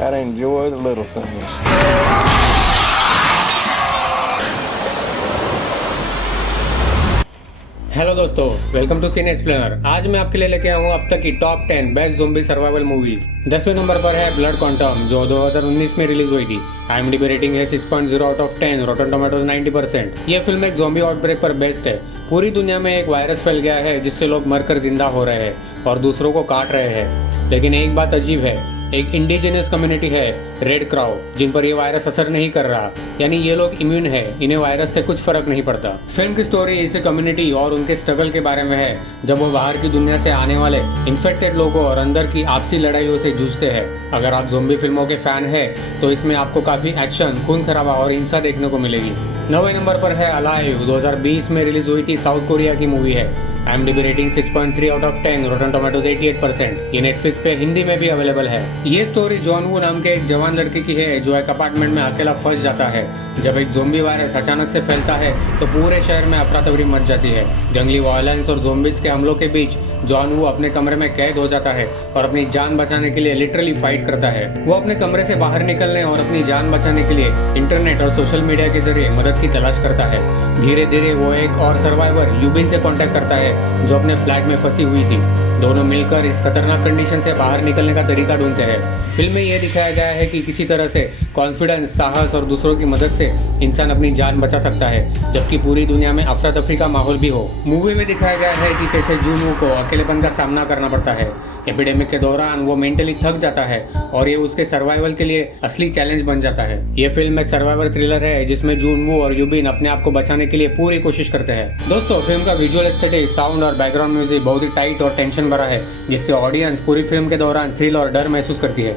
Gotta enjoy the little things. Hello दोस्तों, welcome to scene explainer. आज मैं आपके लिए लेके आया हूँ अब तक की top 10 best zombie survival movies. 10वें नंबर पर है ब्लड क्वांटम, जो 2019 में रिलीज हुई थी। IMDb रेटिंग है 6.0 आउट ऑफ 10, रॉटन टोमेटोज 90%। ये फिल्म एक ज़ोंबी आउटब्रेक पर बेस्ड है। पूरी दुनिया में एक वायरस फैल गया है जिससे लोग मरकर जिंदा हो रहे हैं और दूसरों को काट रहे हैं। लेकिन एक बात अजीब है, एक इंडिजिनियस कम्युनिटी है रेड क्राउ, जिन पर ये वायरस असर नहीं कर रहा, यानी ये लोग इम्यून है, इन्हें वायरस से कुछ फर्क नहीं पड़ता। फिल्म की स्टोरी इस कम्युनिटी और उनके स्ट्रगल के बारे में है, जब वो बाहर की दुनिया से आने वाले इन्फेक्टेड लोगों और अंदर की आपसी लड़ाइयों से जूझते हैं। अगर आप ज़ोंबी फिल्मों के फैन हैं तो इसमें आपको काफ़ी एक्शन, खून खराबा और हिंसा देखने को मिलेगी। 9वें नंबर पर है अलाइव, 2020 में रिलीज हुई थी, साउथ कोरिया की मूवी है। IMDb rating 6.3 out of 10, रॉटन tomatoes 88%। ये नेटफ्लिक्स पे हिंदी में भी अवेलेबल है। ये स्टोरी जॉन वू नाम के एक जवान लड़के की है जो एक अपार्टमेंट में अकेला फंस जाता है। जब एक ज़ोंबी वायरस अचानक से फैलता है तो पूरे शहर में अफरा तफरी मच जाती है। जंगली वायलेंस और ज़ोंबीज के हमलों के बीच जॉन वू अपने कमरे में कैद हो जाता है और अपनी जान बचाने के लिए लिटरली फाइट करता है। वो अपने कमरे से बाहर निकलने और अपनी जान बचाने के लिए इंटरनेट और सोशल मीडिया के जरिए मदद की तलाश करता है। धीरे धीरे वो एक और सर्वाइवर यूबिन से कांटेक्ट करता है जो अपने फ्लैट में फंसी हुई थी। दोनों मिलकर इस खतरनाक कंडीशन से बाहर निकलने का तरीका ढूंढते हैं। फिल्म में यह दिखाया गया है कि किसी तरह से कॉन्फिडेंस, साहस और दूसरों की मदद से इंसान अपनी जान बचा सकता है, जबकि पूरी दुनिया में अफरा तफरी का माहौल भी हो। मूवी में दिखाया गया है कि कैसे जून वू को अकेलेपन का सामना करना पड़ता है। एपिडेमिक के दौरान वो मेंटली थक जाता है और ये उसके सर्वाइवल के लिए असली चैलेंज बन जाता है। ये फिल्म एक सर्वाइवर थ्रिलर है जिसमें जून वू और यूबिन अपने आप को बचाने के लिए पूरी कोशिश करते हैं। दोस्तों, फिल्म का विजुअल एस्थेटिक, साउंड और बैकग्राउंड म्यूजिक बहुत ही टाइट और टेंशन भरा है, जिससे ऑडियंस पूरी फिल्म के दौरान थ्रिल और डर महसूस करती है।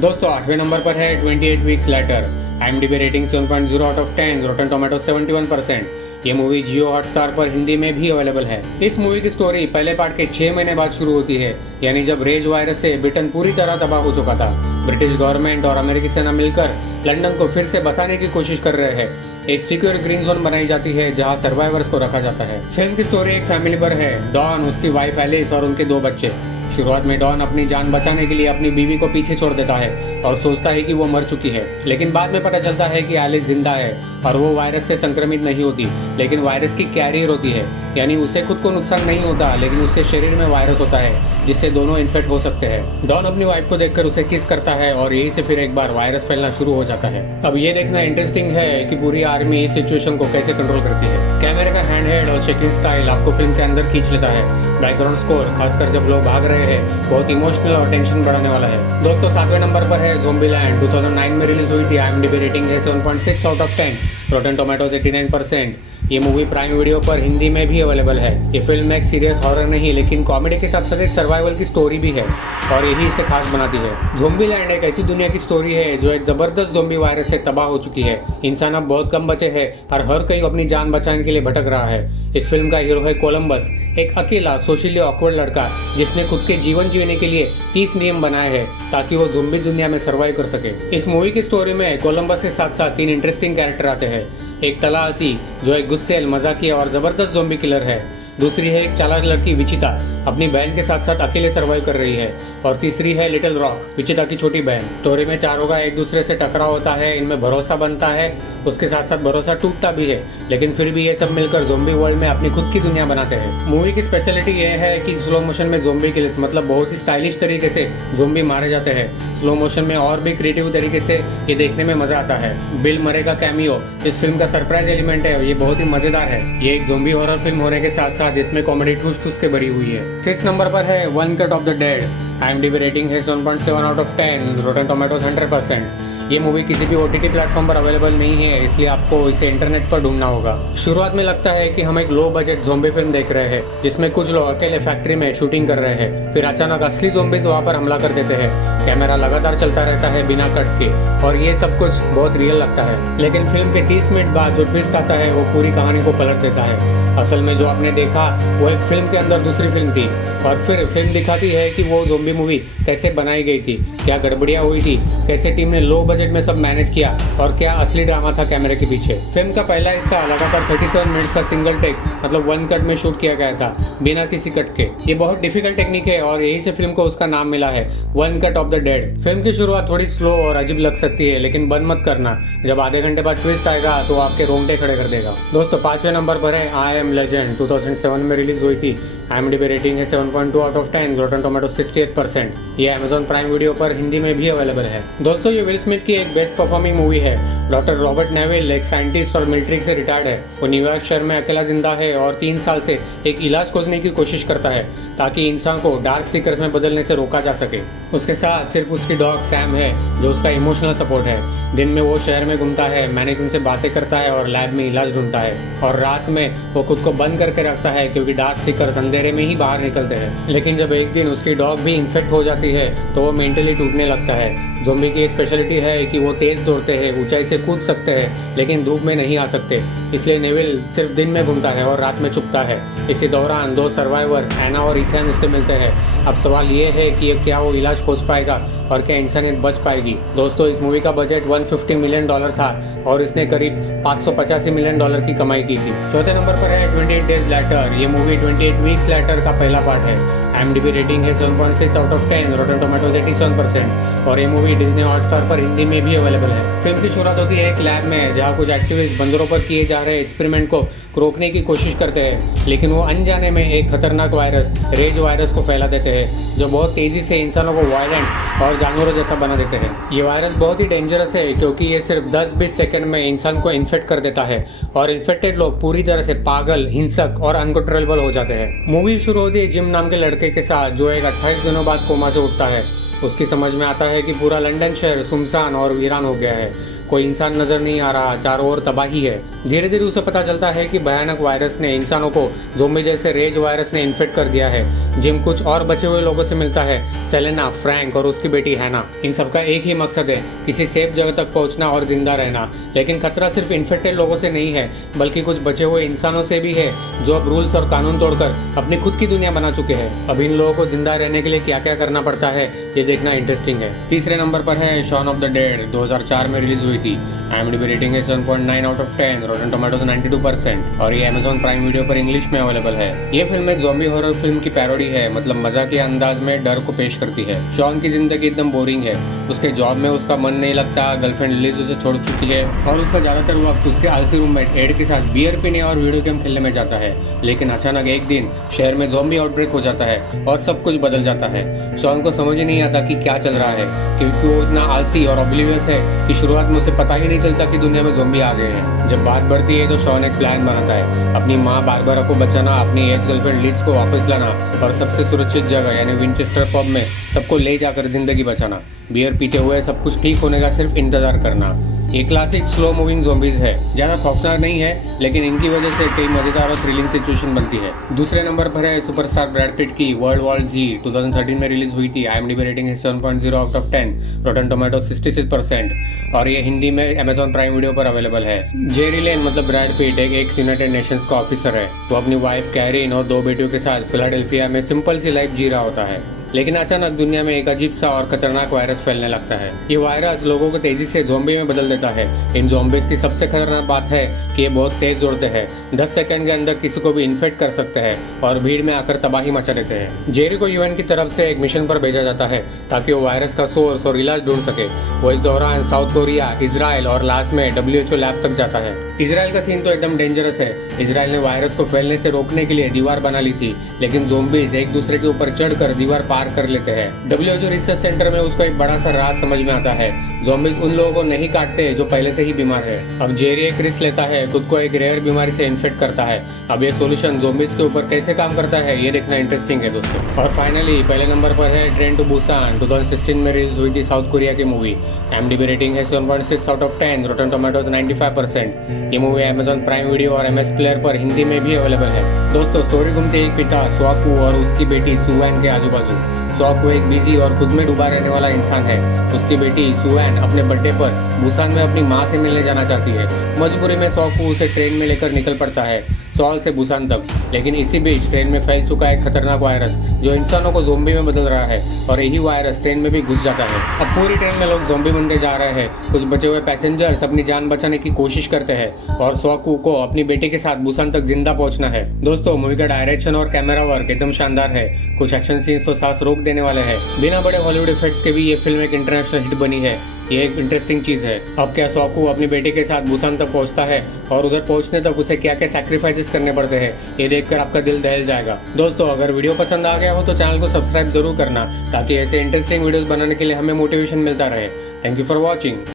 दोस्तों, 8वें नंबर पर है 28 weeks later. IMDb rating 7.0 out of 10, रॉटन tomato 71%। ये मूवी जियो हॉटस्टार पर हिंदी में भी अवेलेबल है। इस मूवी की स्टोरी पहले पार्ट के 6 महीने बाद शुरू होती है, यानी जब रेज वायरस से ब्रिटेन पूरी तरह तबाह हो चुका था। ब्रिटिश गवर्नमेंट और अमेरिकी सेना मिलकर लंदन को फिर से बसाने की कोशिश कर रहे हैं। एक सिक्योर ग्रीन जोन बनाई जाती है जहां सर्वाइवर्स को रखा जाता है। फिल्म की स्टोरी एक फैमिली पर है, डॉन, उसकी वाइफ एलिस और उनके 2 बच्चे। शुरुआत में डॉन अपनी जान बचाने के लिए अपनी बीवी को पीछे छोड़ देता है और सोचता है कि वो मर चुकी है, लेकिन बाद में पता चलता है कि एलिस जिंदा है और वो वायरस से संक्रमित नहीं होती, लेकिन वायरस की कैरियर होती है। यानी उसे खुद को नुकसान नहीं होता, लेकिन उसके शरीर में वायरस होता है जिससे दोनों इन्फेक्ट हो सकते हैं। डॉन अपनी वाइफ को देखकर उसे किस करता है और यही से फिर एक बार वायरस फैलना शुरू हो जाता है। अब ये देखना इंटरेस्टिंग है कि पूरी आर्मी इस सिचुएशन को कैसे कंट्रोल करती है। कैमरे का हैंड और शेकिंग स्टाइल आपको फिल्म के अंदर खींच लेता है। बैकग्राउंड स्कोर, खासकर जब लोग भाग रहे हैं, बहुत इमोशनल और टेंशन बढ़ाने वाला है। दोस्तों, 7वें नंबर पर है ज़ोंबीलैंड, 2009 में रिलीज हुई थी। IMDb रेटिंग है 7.6 आउट ऑफ 10, रॉटन टोमेटोज 89%। ये मूवी प्राइम वीडियो पर हिंदी में भी अवेलेबल है। ये फिल्म एक सीरियस हॉरर नहीं, लेकिन कॉमेडी के साथ साथ एक सर्वाइवल की स्टोरी भी है और यही इसे खास बनाती है। ज़ोंबीलैंड एक ऐसी दुनिया की स्टोरी है जो एक जबरदस्त ज़ोंबी वायरस से तबाह हो चुकी है। इंसान अब बहुत कम बचे हैं और हर कोई अपनी जान बचाने के लिए भटक रहा है। इस फिल्म का हीरो है कोलंबस, एक अकेला सोशली ऑकवर्ड लड़का जिसने खुद के जीवन जीने के लिए 30 नियम बनाए हैं ताकि वो ज़ोंबी दुनिया में सर्वाइव कर सके। इस मूवी की स्टोरी में कोलंबस के साथ साथ 3 इंटरेस्टिंग कैरेक्टर आते हैं। एक तलाशी, जो एक गुस्सेल, मजाकिया और जबरदस्त ज़ोंबी किलर है। दूसरी है एक चालाक लड़की विचिता, अपनी बहन के साथ साथ अकेले सर्वाइव कर रही है। और तीसरी है लिटिल रॉक, विचिता की छोटी बहन। स्टोरी में चारों का एक दूसरे से टकराव होता है, इनमें भरोसा बनता है, उसके साथ साथ भरोसा टूटता भी है, लेकिन फिर भी ये सब मिलकर ज़ोंबी वर्ल्ड में अपनी खुद की दुनिया बनाते हैं। मूवी की स्पेशलिटी ये है कि स्लो मोशन में ज़ोंबी किल्स, मतलब बहुत ही स्टाइलिश तरीके से ज़ोंबी मारे जाते हैं। स्लो मोशन में और भी क्रिएटिव तरीके से ये देखने में मजा आता है। बिल मरे का कैमियो इस फिल्म का सरप्राइज एलिमेंट है, ये बहुत ही मजेदार है। ये एक ज़ोंबी हॉरर फिल्म होने के साथ साथ इसमें कॉमेडी ठूस ठूस के भरी हुई है। 6 नंबर पर है one cut off the dead. IMDb rating है 7.7 आउट ऑफ 10, रॉटन टोमेटोज 100%। ये मूवी किसी भी OTT प्लेटफॉर्म पर अवेलेबल नहीं है, इसलिए आपको इसे इंटरनेट पर ढूंढना होगा। शुरुआत में लगता है कि हम एक लो बजट ज़ोंबी फिल्म देख रहे हैं जिसमें कुछ लोग अकेले फैक्ट्री में शूटिंग कर रहे हैं, फिर अचानक असली ज़ोंबीज वहां पर हमला कर देते हैं कैमरा लगातार चलता रहता है बिना कट के और ये सब कुछ बहुत रियल लगता है। लेकिन फिल्म के 30 मिनट बाद जो ट्विस्ट आता है वो पूरी कहानी को पलट देता है। असल में जो आपने देखा वो एक फिल्म के अंदर दूसरी फिल्म थी और फिर फिल्म दिखाती है कि वो ज़ॉम्बी मूवी कैसे बनाई गई थी, क्या गड़बड़ियाँ हुई थी, कैसे टीम ने लो बजट में सब मैनेज किया और क्या असली ड्रामा था कैमरे के पीछे। फिल्म का पहला हिस्सा लगातार 37 मिनट्स का सिंगल टेक मतलब वन कट में शूट किया गया था बिना किसी कट के। ये बहुत डिफिकल्ट टेक्निक है और यही से फिल्म को उसका नाम मिला है, one cut off the dead. Film की शुरुआत थोड़ी स्लो और अजीब लग सकती है लेकिन बंद मत करना, जब आधे घंटे बाद ट्विस्ट आएगा तो आपके रोंगटे खड़े कर देगा। दोस्तों 5वें नंबर पर है आई एम लेजेंड, 2007 में रिलीज हुई थी। IMDb रेटिंग है 7.2 आउट ऑफ 10, रॉटन टोमेटो 68%। ये अमेजॉन प्राइम वीडियो पर हिंदी में भी अवेलेबल है। दोस्तों ये विल स्मिथ की एक बेस्ट परफॉर्मिंग मूवी है। डॉक्टर रॉबर्ट नेविल एक साइंटिस्ट और मिलिट्री से रिटायर्ड है। वो न्यूयॉर्क शहर में अकेला जिंदा है और 3 साल से एक इलाज खोजने की कोशिश करता है ताकि इंसान को डार्क सीकर्स में बदलने से रोका जा सके। उसके साथ सिर्फ उसकी डॉग सैम है जो उसका इमोशनल सपोर्ट है। दिन में वो शहर में घूमता है, मैनेजर से बातें करता है और लैब में इलाज ढूंढता है और रात में वो खुद को बंद करके रखता है क्योंकि डार्क सीकर्स अंधेरे में ही बाहर निकलते हैं। लेकिन जब एक दिन उसकी डॉग भी इन्फेक्ट हो जाती है तो वो मेंटली टूटने लगता है। ज़ॉम्बी की स्पेशलिटी है कि वो तेज दौड़ते हैं, ऊंचाई से कूद सकते हैं लेकिन धूप में नहीं आ सकते, इसलिए नेविल सिर्फ दिन में घूमता है और रात में छुपता है। इसी दौरान 2 सर्वाइवर्स एना और इथन उससे मिलते हैं। अब सवाल ये है कि क्या वो इलाज खोज पाएगा और क्या इंसानियत बच पाएगी। दोस्तों इस मूवी का बजट $150 मिलियन था और इसने करीब $585 मिलियन की कमाई की थी। चौथे नंबर पर है 28 डेज लेटर। ये मूवी 28 वीक्स लेटर का पहला पार्ट है। IMDb रेटिंग है 7.6 आउट ऑफ 10, रॉटन टोमेटोज 87% और ये मूवी डिज्नी हॉटस्टार पर हिंदी में भी अवेलेबल है। फिल्म की शुरुआत होती है एक लैब में जहाँ कुछ एक्टिविस्ट बंदरों पर किए जा रहे एक्सपेरिमेंट को रोकने की कोशिश करते हैं, लेकिन वो अनजाने में एक खतरनाक वायरस रेज वायरस को फैला देते हैं जो बहुत तेज़ी से इंसानों को वायलेंट और जानवरों जैसा बना देते हैं। ये वायरस बहुत ही डेंजरस है क्योंकि ये सिर्फ 10-20 सेकंड में इंसान को इन्फेक्ट कर देता है और इन्फेक्टेड लोग पूरी तरह से पागल, हिंसक और अनकंट्रोलेबल हो जाते हैं। मूवी शुरू होती है जिम नाम के लड़के के साथ जो एक 28 दिनों बाद कोमा से उठता है। उसकी समझ में आता है कि पूरा लंदन शहर सुनसान और वीरान हो गया है, कोई इंसान नजर नहीं आ रहा, चारों ओर तबाही है। धीरे धीरे उसे पता चलता है कि भयानक वायरस ने इंसानों को ज़ॉम्बी जैसे रेज वायरस ने इन्फेक्ट कर दिया है। जिम कुछ और बचे हुए लोगों से मिलता है, सेलेना, फ्रैंक और उसकी बेटी हैना। इन सबका एक ही मकसद है, किसी सेफ जगह तक पहुंचना और जिंदा रहना। लेकिन खतरा सिर्फ इन्फेक्टेड लोगों से नहीं है बल्कि कुछ बचे हुए इंसानों से भी है जो अब रूल्स और कानून तोड़कर अपनी खुद की दुनिया बना चुके हैं। अब इन लोगों को जिंदा रहने के लिए क्या क्या करना पड़ता है ये देखना इंटरेस्टिंग है। तीसरे नंबर पर है शॉन ऑफ द डेड, 2004 में रिलीज हुई थी। IMDb रेटिंग है 7.9 आउट ऑफ 10, रॉटन टोमेटोज 92% और ये अमेजॉन प्राइम वीडियो पर इंग्लिश में अवेलेबल है। ये फिल्म एक ज़ॉम्बी हॉरर फिल्म की पैरोडी है, मतलब मजाक के अंदाज में डर को पेश करती है। शॉन की जिंदगी एकदम बोरिंग है, उसके जॉब में उसका मन नहीं लगता, गर्लफ्रेंड लिज उसे छोड़ चुकी है और उसका ज्यादातर वक्त उसके आलसी रूममेट एड के साथ बियर पीने और वीडियो गेम खेलने में जाता है। लेकिन अचानक एक दिन शहर में ज़ॉम्बी आउटब्रेक हो जाता है और सब कुछ बदल जाता है। शॉन को समझ ही नहीं आता कि क्या चल रहा है क्योंकि वो इतना आलसी और ऑब्लिवियस है कि शुरुआत में उसे पता ही नहीं चलता कि दुनिया में ज़ॉम्बी आ गए हैं। जब बात बढ़ती है तो शॉन एक प्लान बनाता है, अपनी माँ बारबरा को बचाना, अपनी एक्स गर्लफ्रेंड लिज को वापस लाना और सबसे सुरक्षित जगह यानी विंचेस्टर पब में सबको ले जाकर जिंदगी बचाना। बियर पीते हुए सब कुछ ठीक होने का सिर्फ इंतजार करना। ये क्लासिक स्लो मूविंग ज़ॉम्बीज है, ज़्यादा खौफनाक नहीं है लेकिन इनकी वजह से कई मज़ेदार और थ्रिलिंग सिचुएशन बनती है। दूसरे नंबर पर है सुपरस्टार ब्रैड पिट की वर्ल्ड वॉर Z, 2013 में रिलीज हुई थी। IMDb रेटिंग है 7.0 आउट ऑफ 10, रॉटन टोमेटो 66% और ये हिंदी में अमेजॉन प्राइम वीडियो पर अवेलेबल है। जेरी लेन मतलब ब्रैड पिट एक यूनाइटेड नेशंस का ऑफिसर है। वो अपनी वाइफ कैरिन और 2 बेटियों के साथ फिलाडेल्फिया में सिंपल सी लाइफ जी रहा होता है, लेकिन अचानक दुनिया में एक अजीब सा और खतरनाक वायरस फैलने लगता है। ये वायरस लोगों को तेजी से ज़ॉम्बी में बदल देता है। इन ज़ॉम्बीज की सबसे खतरनाक बात है कि ये बहुत तेज दौड़ते हैं, 10 सेकंड के अंदर किसी को भी इन्फेक्ट कर सकते हैं और भीड़ में आकर तबाही मचा देते हैं। जेरी को यूएन की तरफ से एक मिशन पर भेजा जाता है ताकि वो वायरस का सोर्स और इलाज ढूंढ सके। वो इस दौरान साउथ कोरिया, इजराइल और लास्ट में WHO लैब तक जाता है। इजराइल का सीन तो एकदम डेंजरस है। इजराइल ने वायरस को फैलने से रोकने के लिए दीवार बना ली थी, लेकिन ज़ॉम्बीज एक दूसरे के ऊपर चढ़कर दीवार पार कर लेते हैं। WHO रिसर्च सेंटर में उसको एक बड़ा सा राज समझ में आता है, ज़ॉम्बीज उन लोगों को नहीं काटते जो पहले से ही बीमार है। अब जेरी एक रिस्क लेता है, खुद को एक रेयर बीमारी से इन्फेक्ट करता है। अब ये सॉल्यूशन ज़ॉम्बीज के ऊपर कैसे काम करता है ये देखना इंटरेस्टिंग है दोस्तों। और फाइनली पहले नंबर पर है ट्रेन टू बुसान, 2016 में रिलीज हुई थी साउथ कोरिया की मूवी। IMDb रेटिंग है 7.6 आउट ऑफ 10, रॉटन टोमेटोज 95%। ये मूवी अमेजॉन प्राइम वीडियो और MS प्लेयर पर हिंदी में भी अवेलेबल है। दोस्तों स्टोरी घूमती है एक पिता स्वाकू और उसकी बेटी सुवैन के आजू बाजू। सॉकू एक बिजी और खुद में डूबा रहने वाला इंसान है। उसकी बेटी सुवैन अपने बर्थडे पर बुसान में अपनी माँ से मिलने जाना चाहती है। मजबूरी में सॉकू उसे ट्रेन में लेकर निकल पड़ता है, सॉल से बुसान तक। लेकिन इसी बीच ट्रेन में फैल चुका एक खतरनाक वायरस जो इंसानों को ज़ोंबी में बदल रहा है, और यही वायरस ट्रेन में भी घुस जाता है। अब पूरी ट्रेन में लोग ज़ोंबी बनते जा रहे हैं। कुछ बचे हुए पैसेंजर्स अपनी जान बचाने की कोशिश करते हैं और सॉकू को अपनी बेटी के साथ बुसान तक जिंदा पहुंचना है। दोस्तों, मूवी का डायरेक्शन और कैमरा वर्क एकदम शानदार है। कुछ एक्शन सीन्स तो सांस रोक देने वाले हैं। बिना बड़े हॉलीवुड इफेक्ट्स के भी ये फिल्म एक इंटरनेशनल हिट बनी है। ये एक इंटरेस्टिंग चीज है। अब क्या सॉकू अपनी बेटी के साथ बुसान तक पहुंचता है और उधर पहुंचने तक उसे क्या क्या सैक्रिफाइसेस करने पड़ते हैं, ये देखकर आपका दिल दहल जाएगा। दोस्तों, अगर वीडियो पसंद आ गया हो तो चैनल को सब्सक्राइब जरूर करना, ताकि ऐसे इंटरेस्टिंग वीडियोस बनाने के लिए हमें मोटिवेशन मिलता रहे। Thank you for watching.